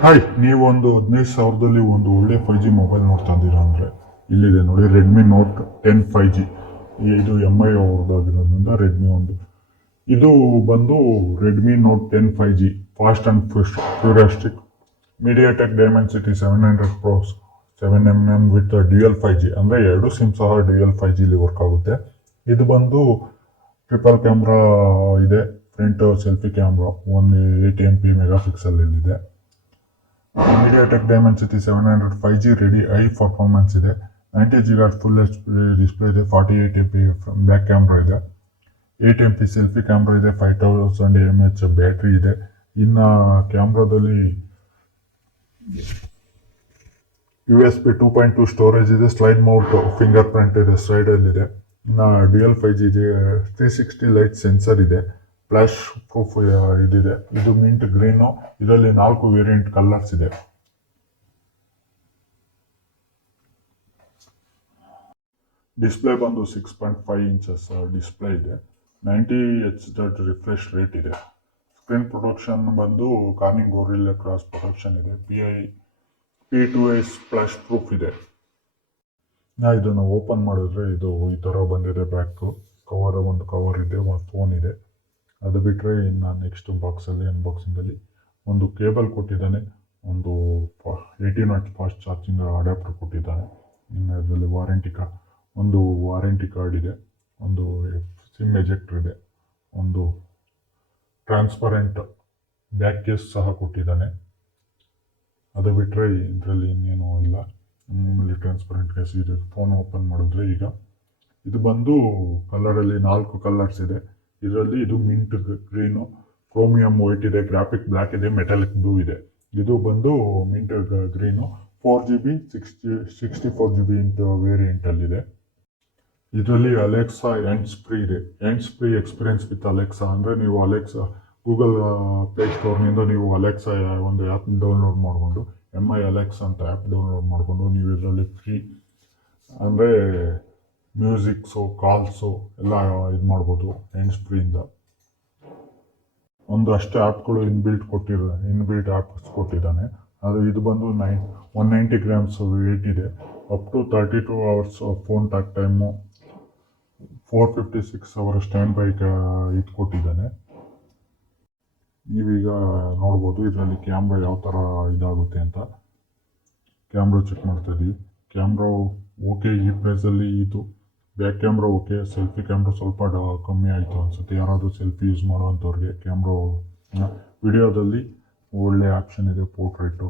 Hi, ನೀವೊಂದು 15,000ದಲ್ಲಿ ಒಂದು ಒಳ್ಳೆ 5G ಮೊಬೈಲ್ ನೋಡ್ತಾ ಇದ್ದೀರಾ ಅಂದರೆ ಇಲ್ಲಿದೆ ನೋಡಿ, ರೆಡ್ಮಿ ನೋಟ್ 10 5G. ಇದು MI ಅವ್ರದ್ದಾಗಿರೋದ್ರಿಂದ ರೆಡ್ಮಿ ಒಂದು. ಇದು ಬಂದು Redmi Note 10 5G, fast and futuristic, MediaTek Dimensity 700 pros 7mm with dual 5G, ಅಂದರೆ ಎರಡು ಸಿಮ್ ಸಹ ಡ್ಯೂಯಲ್ 5Gಲಿ ವರ್ಕ್ ಆಗುತ್ತೆ. ಇದು ಬಂದು ಟ್ರಿಪಲ್ ಕ್ಯಾಮ್ರಾ ಇದೆ. Front selfie camera 180 MP megapixel ಇದೆ. ಮೀಡಿಯಾಟೆಕ್ ಡೈಮೆನ್ಸಿಟಿ 700 5G ರೆಡಿ ಐ ಪರ್ಫಾರ್ಮೆನ್ಸ್ ಇದೆ. 90 GHz ಫುಲ್ HD ಡಿಸ್ಪ್ಲೇ ಇದೆ. 48 MP ಬ್ಯಾಕ್ ಕ್ಯಾಮ್ರಾ ಇದೆ. 8 MP ಸೆಲ್ಫಿ ಕ್ಯಾಮ್ರಾ ಇದೆ. 5000 mAh ಬ್ಯಾಟ್ರಿ ಇದೆ. ಇನ್ನು ಕ್ಯಾಮ್ರಾದಲ್ಲಿ USB 2.2 ಸ್ಟೋರೇಜ್ ಇದೆ. ಸ್ಲೈಡ್ ಮೌಂಟ್ ಫಿಂಗರ್ ಪ್ರಿಂಟ್ ಇದೆ, ಸೈಡಲ್ಲಿದೆ. ಇನ್ನು ಡ್ಯೂಯಲ್ 5G ಇದೆ. 360 ಲೈಟ್ ಸೆನ್ಸರ್ ಇದೆ. ಫ್ಲಾಶ್ ಪ್ರೂಫ್ ಇದಿದೆ. ಇದು ಮಿಂಟ್ ಗ್ರೀನು. ಇದರಲ್ಲಿ 4 ವೇರಿಯಂಟ್ ಕಲರ್ಸ್ ಇದೆ. ಡಿಸ್ಪ್ಲೇ ಬಂದು 6.5 ಇಂಚಸ್ ಡಿಸ್ಪ್ಲೇ ಇದೆ. 90 Hz ರಿಫ್ರೆಶ್ ರೇಟ್ ಇದೆ. ಸ್ಕ್ರೀನ್ ಪ್ರೊಟೆಕ್ಷನ್ ಬಂದು ಕಾರ್ನಿಂಗ್ ಗೊರಿಲ್ಲಾ ಗ್ಲಾಸ್ ಪ್ರೊಟೆಕ್ಷನ್ ಇದೆ. P2S ಫ್ಲಾಶ್ ಪ್ರೂಫ್ ಇದೆ. ಇದನ್ನು ಓಪನ್ ಮಾಡಿದ್ರೆ ಇದು ಈ ಥರ ಬಂದಿದೆ. ಬ್ಯಾಕ್ ಒಂದು ಕವರ್ ಇದೆ, ಒಂದು ಫೋನ್ ಇದೆ. ಅದು ಬಿಟ್ಟರೆ ಇನ್ನು ನೆಕ್ಸ್ಟ್ ಬಾಕ್ಸಲ್ಲಿ ಅನ್ಬಾಕ್ಸಿಂಗಲ್ಲಿ ಒಂದು ಕೇಬಲ್ ಕೊಟ್ಟಿದ್ದಾನೆ. ಒಂದು 18 ವಾಟ್ ಫಾಸ್ಟ್ ಚಾರ್ಜಿಂಗ್ ಅಡ್ಯಾಪ್ಟರ್ ಕೊಟ್ಟಿದ್ದಾನೆ. ಇನ್ನು ಇದರಲ್ಲಿ ವಾರಂಟಿ ಕಾರ್ಡ್ ಇದೆ. ಒಂದು ಸಿಮ್ ಎಜೆಕ್ಟರ್ ಇದೆ. ಒಂದು ಟ್ರಾನ್ಸ್ಪರೆಂಟ್ ಬ್ಯಾಕ್ ಕೇಸ್ ಸಹ ಕೊಟ್ಟಿದ್ದಾನೆ. ಅದು ಬಿಟ್ಟರೆ ಇದರಲ್ಲಿ ಇನ್ನೇನು ಇಲ್ಲ. ಇಲ್ಲಿ ಟ್ರಾನ್ಸ್ಪರೆಂಟ್ ಕೇಸ್ ಇದೆ. ಫೋನ್ ಓಪನ್ ಮಾಡಿದ್ರೆ ಈಗ ಇದು ಬಂದು ಕಲರಲ್ಲಿ 4 ಕಲರ್ಸ್ ಇದೆ. ಇದರಲ್ಲಿ ಇದು ಮಿಂಟ್ ಗ್ರೀನು, ಕ್ರೋಮಿಯಂ ವೈಟ್ ಇದೆ, ಗ್ರಾಫಿಕ್ ಬ್ಲ್ಯಾಕ್ ಇದೆ, ಮೆಟಾಲಿಕ್ ಬ್ಲೂ ಇದೆ. ಇದು ಬಂದು ಮಿಂಟ್ ಗ್ರೀನು 4GB 64GB ವೇರಿಯಂಟಲ್ಲಿದೆ. ಇದರಲ್ಲಿ ಅಲೆಕ್ಸಾ ಹ್ಯಾಂಡ್ಸ್ ಫ್ರೀ ಇದೆ. Hands free experience with Alexa ಅಂದರೆ ನೀವು ಗೂಗಲ್ ಪ್ಲೇಸ್ಟೋರ್ನಿಂದ ನೀವು ಅಲೆಕ್ಸಾ ಒಂದು ಆ್ಯಪ್ ಡೌನ್ಲೋಡ್ ಮಾಡಿಕೊಂಡು MI ಅಲೆಕ್ಸಾ ಅಂತ ಆ್ಯಪ್ ಡೌನ್ಲೋಡ್ ಮಾಡಿಕೊಂಡು ನೀವು ಇದರಲ್ಲಿ ಫ್ರೀ ಅಂದರೆ ಮ್ಯೂಸಿಕ್ಸು, ಕಾಲ್ಸು ಎಲ್ಲ ಇದು ಮಾಡ್ಬೋದು ಹ್ಯಾಂಡ್ಸ್ ಫ್ರೀಯಿಂದ. ಒಂದು ಅಷ್ಟು ಆ್ಯಪ್ಗಳು ಇನ್ಬಿಲ್ಟ್ ಆ್ಯಪ್ಸ್ ಕೊಟ್ಟಿದ್ದಾನೆ. ಇದು ಬಂದು 190 ಗ್ರಾಮ್ಸ್ ವೇಟ್ ಇದೆ. Up to 32 hours phone talk time, 456 hour standby ಇದು ಕೊಟ್ಟಿದ್ದಾನೆ. ನೀವೀಗ ನೋಡ್ಬೋದು ಇದರಲ್ಲಿ ಕ್ಯಾಮ್ರಾ ಯಾವ ಥರ ಇದಾಗುತ್ತೆ ಅಂತ. ಕ್ಯಾಮ್ರಾ ಚೆಕ್ ಮಾಡ್ತಾ ಇದ್ದೀವಿ. ಕ್ಯಾಮ್ರಾ ಓಕೆ, ಈ ಪ್ರೈಸಲ್ಲಿ ಇದು back camera okay. Selfie camera ಸ್ವಲ್ಪ ಕಮ್ಮಿ ಆಯಿತು ಅನಿಸುತ್ತೆ. ಯಾರಾದರೂ ಸೆಲ್ಫಿ ಯೂಸ್ ಮಾಡೋವಂಥವ್ರಿಗೆ ಕ್ಯಾಮ್ರಾ ವಿಡಿಯೋದಲ್ಲಿ ಒಳ್ಳೆ ಆಪ್ಷನ್ ಇದೆ. ಪೋರ್ಟ್ರೇಟು